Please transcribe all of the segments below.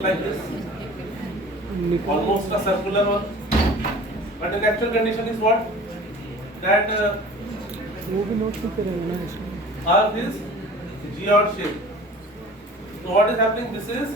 like this, almost a circular one. But in actual condition is what? That Earth is geode shape. So what is happening? This is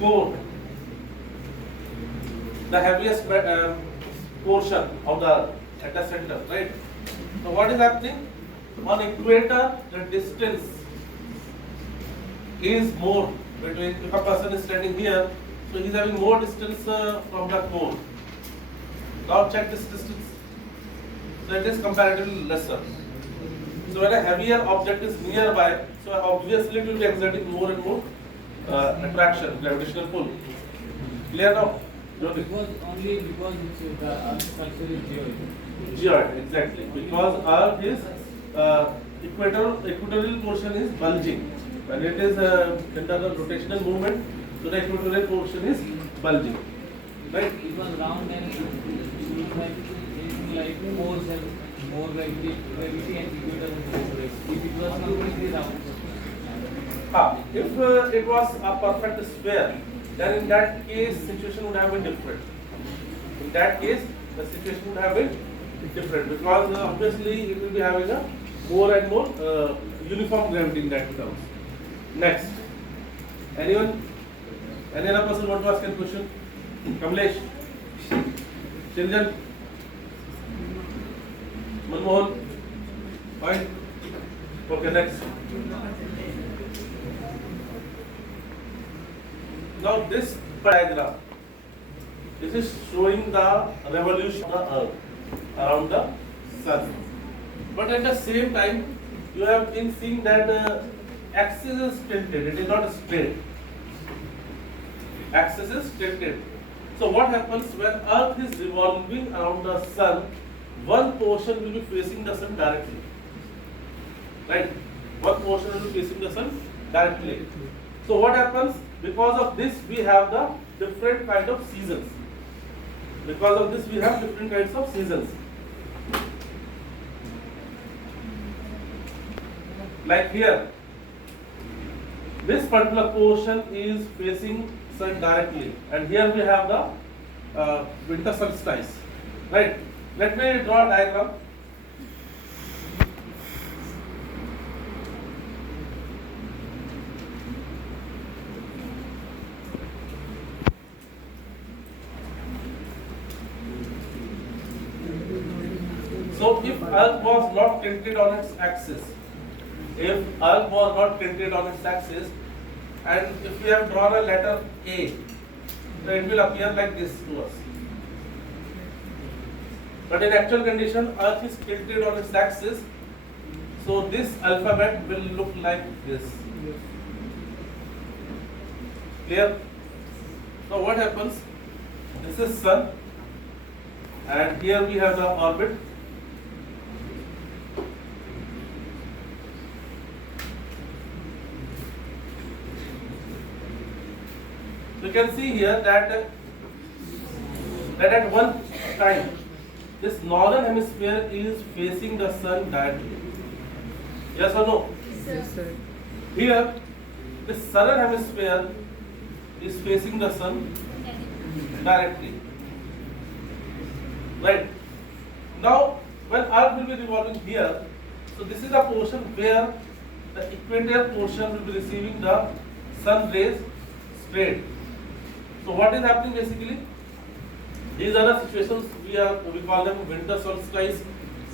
core, the heaviest portion of the Earth at the center, right? So what is happening? On equator, the distance is more between, if a person is standing here, so he is having more distance from the core. Now check this distance. So it is comparatively lesser. So when a heavier object is nearby, so obviously it will be exerting more and more attraction, gravitational pull. Clear now? Because it's the Earth's structure is geoid. Geoid, exactly. Because Earth is equatorial portion is bulging. When it is in the rotational movement, so the equatorial portion is bulging, right? It was round and it looks like force and more gravity and equator is if it was completely round. If it was a perfect sphere, then in that case situation would have been different. In that case, the situation would have been different because obviously it will be having a more and more uniform gravity in that terms. Next, anyone? Any other person want to ask a question? Kamlesh, Chinjan, Manmohan, fine. Okay, next. Now this diagram, this is showing the revolution of the Earth around the Sun. But at the same time, you have been seeing that axis is tilted, it is not straight. Axis is tilted. So what happens when Earth is revolving around the Sun, one portion will be facing the Sun directly. Right? One portion will be facing the Sun directly. So what happens? Because of this we have the different kind of seasons. Because of this we have different kinds of seasons. Like here, this particular portion is facing Sun directly, and here we have the winter solstice, right? Let me draw a diagram. So if Earth was not tilted on its axis, if Earth was not tilted on its axis, and if we have drawn a letter A, so it will appear like this to us. But in actual condition, Earth is tilted on its axis, so this alphabet will look like this. Clear? So what happens? This is Sun, and here we have the orbit. You can see here that at one time this northern hemisphere is facing the Sun directly. Yes or no? Yes, sir. Here this southern hemisphere is facing the Sun directly. Right? Now when Earth will be revolving here, so this is the portion where the equatorial portion will be receiving the Sun rays straight. So what is happening basically? These are the situations we call them winter solstice,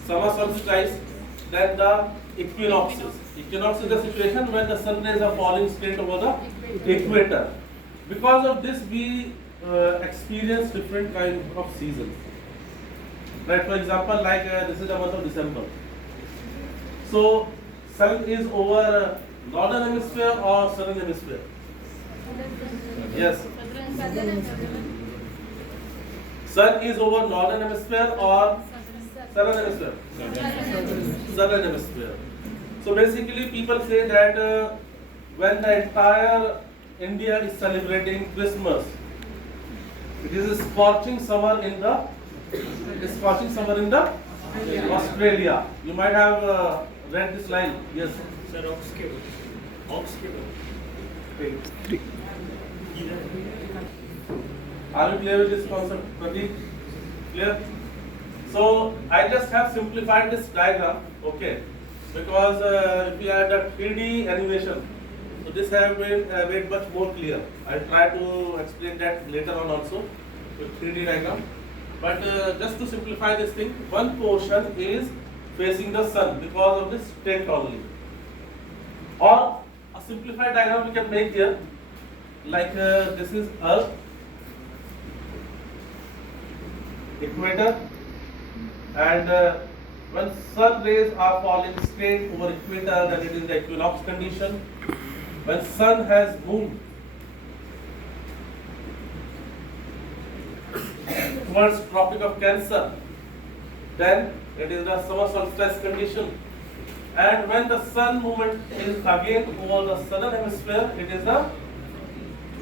summer solstice, then the equinoxes. Equinox is the situation when the sun rays are falling straight over the equator. Because of this we experience different kinds of seasons. Right, for example, like this is the month of December. So sun is over northern hemisphere or southern hemisphere? Yes. Sun is over northern hemisphere or southern hemisphere? Southern hemisphere. So basically people say that when the entire India is celebrating Christmas, it is a scorching summer in the Australia. You might have read this line. Yes. Sir, Oxford. 3. Are you clear with this concept, Pradeep? Clear? So I just have simplified this diagram, okay? Because if we had a 3D animation, so this have been made much more clear. I'll try to explain that later on also with 3D diagram. But just to simplify this thing, one portion is facing the sun because of this tent only. Or a simplified diagram we can make here, like this is Earth, equator, and when sun rays are falling straight over equator, then it is the equinox condition. When sun has moved towards Tropic of Cancer, then it is the summer solstice condition. And when the sun movement is again over the southern hemisphere, it is the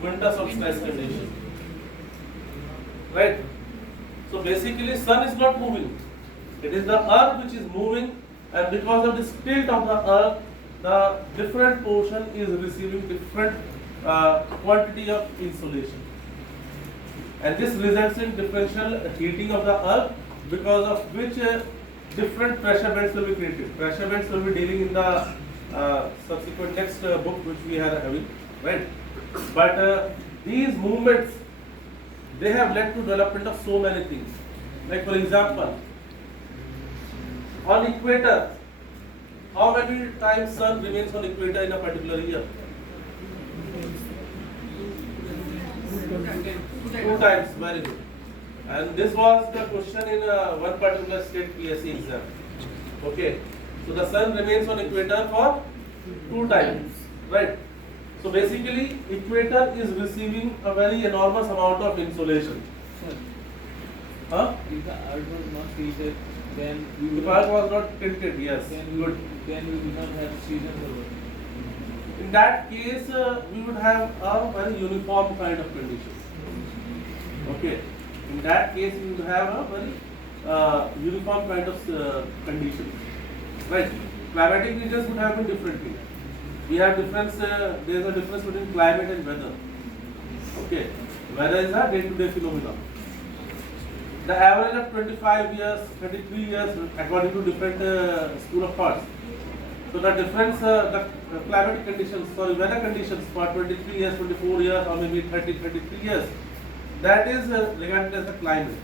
winter solstice condition. Right? So basically sun is not moving. It is the earth which is moving, and because of this tilt of the earth, the different portion is receiving different quantity of insolation. And this results in differential heating of the earth, because of which different pressure bands will be created. Pressure bands will be dealing in the subsequent next book which we are having, right? But these movements, they have led to development of so many things. Like for example, on equator, how many times sun remains on equator in a particular year? 2 times, very good. And this was the question in one particular state PSC exam. Okay, so the sun remains on equator for 2 times, right? So basically, equator is receiving a very enormous amount of insolation. Sir, Huh? if the earth was not tilted, then we The would part was not tilted, yes. Then we would not have seasons over. In that case, we would have a very uniform kind of condition. Okay. In that case, we would have a very uniform kind of condition. Right. Climatic regions would have been differently. We have difference. There is a difference between climate and weather. Okay. Weather is a day-to-day phenomenon. The average of 25 years, 23 years, according to different school of thoughts. So the difference, the climatic conditions, weather conditions for 23 years, 24 years, or maybe 30, 33 years, that is regarded as the climate.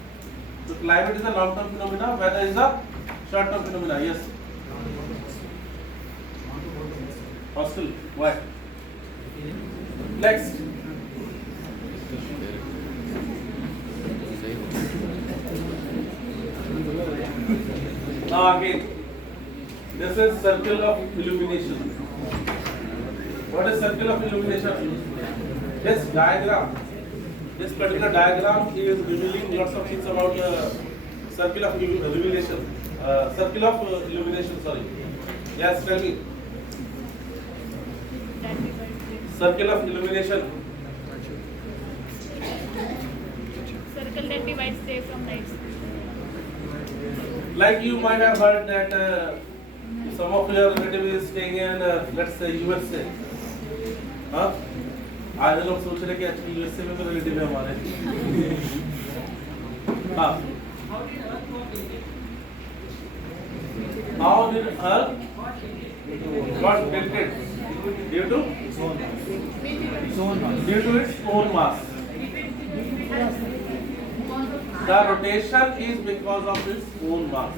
So climate is a long-term phenomena, weather is a short-term phenomena. Yes. Hostel. Why? Next. Now again, this is circle of illumination. What is circle of illumination? This diagram, this particular diagram is revealing lots of things about circle of illumination. Circle of illumination, sorry. Yes, tell me. Circle of illumination. Circle that divides day from night. Like you might have heard that some of your relatives is staying in, let's say, USA. हाँ? आज लोग सोच रहे कि अच्छा USA में तो relative है हमारे. हाँ. How did Earth got tilted? Due to its own mass. The rotation is because of its own mass.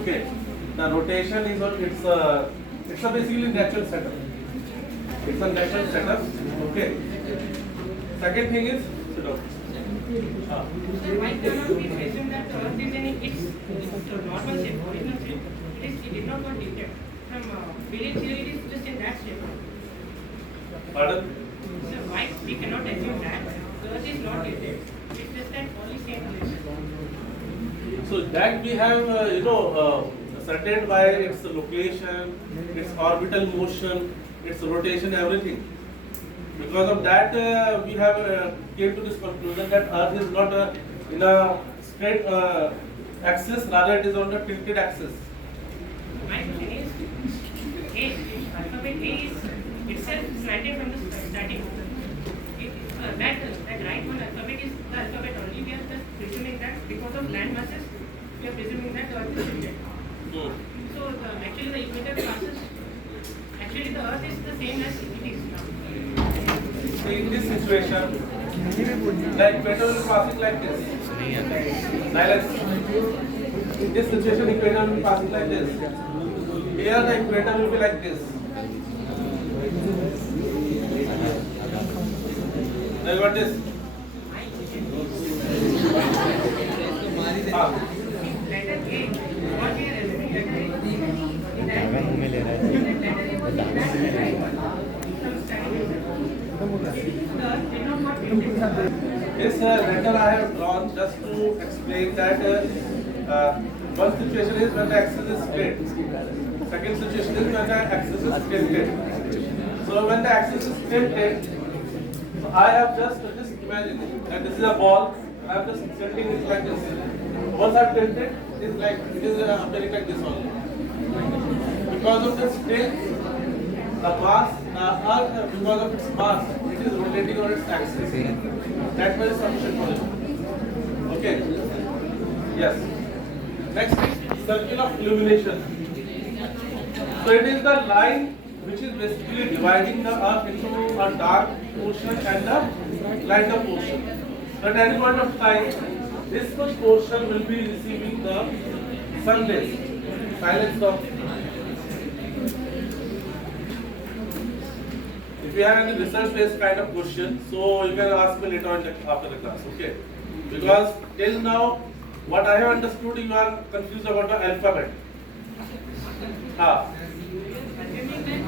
Okay. The rotation is on it's a basically natural setup. It's a natural setup. Okay. Second thing is sit down. Sir, why cannot we presume that the Earth is in its normal shape, original shape? It did not got tilted. From village here, it is just in that shape. Pardon? Sir, why we cannot assume that the Earth is not tilted? It's just that only same place. So that we have, ascertained by its location, its orbital motion, its rotation, everything. Because of that, we have came to this conclusion that Earth is not in a straight axis, rather it is on a tilted axis. My question is, alphabet A is itself slanted from the sky. see in this situation, the equator will be passing like this. Silence. In this situation, equator will be passing like this. Here the equator will be like this. Now you got this. Ah. Letter A, what we are assuming letter A, in that letter A was in that right, some standing. The did not painted. This letter I have drawn just to explain that one situation is when the axis is straight. Second situation is when the axis is tilted. So when the axis is tilted, so I have just imagine that this is a ball. I am just tilting it like this. Once I tilt it, it is appearing like this only. Because of this tilt, the mass, because of its mass, it is rotating on its axis. That much is sufficient for it. Okay. Yes. Next is circle of illumination. So it is the line which is basically dividing the earth into a dark portion and a lighter portion. So at any point of time, this much portion will be receiving the sun rays. Silence of. If you have any research-based kind of question, so you can ask me later on after the class, okay? Because till now, what I have understood, you are confused about the alphabet. Assuming that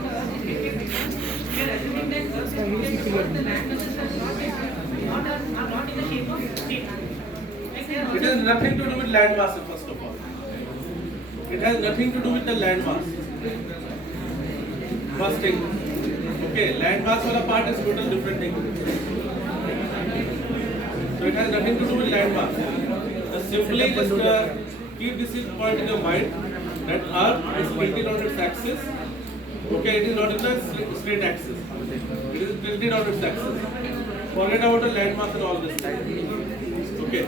we are assuming that the land masses are not in the shape of state. Like they are It has nothing to do with land mass, first of all. It has nothing to do with the land mass. First thing. Okay, land mass wala part is total different thing. So it has nothing to do with land mass. Simply just keep this point in your mind that Earth is tilted on its axis. Okay, it is not in a straight axis. It is tilted on its axis. Forget about the land mass and all this. Okay.